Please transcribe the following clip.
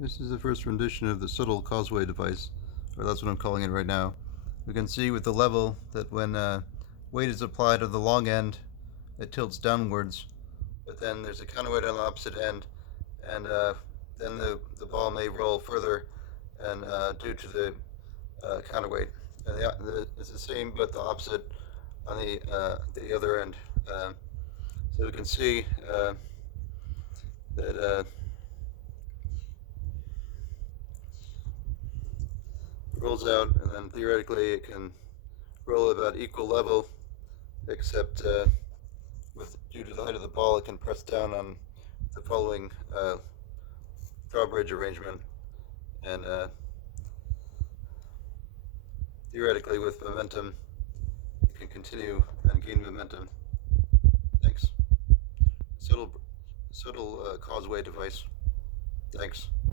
This is the first rendition of the subtle Causeway device, or that's what I'm calling it right now. We can see with the level that when weight is applied on the long end, it tilts downwards, but then there's a counterweight on the opposite end, and then the ball may roll further, and due to the counterweight. And it's the same but the opposite on the other end. So we can see that rolls out, and then theoretically it can roll about equal level, except due to the height of the ball, it can press down on the following drawbridge arrangement, and theoretically with momentum, it can continue and gain momentum. Thanks. Subtle Causeway device. Thanks.